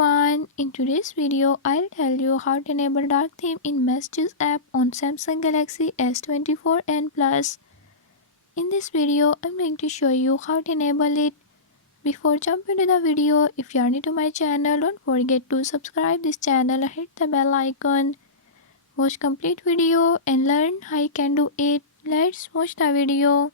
everyone, in today's video I'll tell you how to enable dark theme in Messages app on Samsung Galaxy S24 and Plus. In this video I'm going to show you how to enable it. Before jumping to the video, if you are new to my channel, don't forget to subscribe this channel and hit the bell icon. Watch complete video and learn how you can do it. Let's watch the video.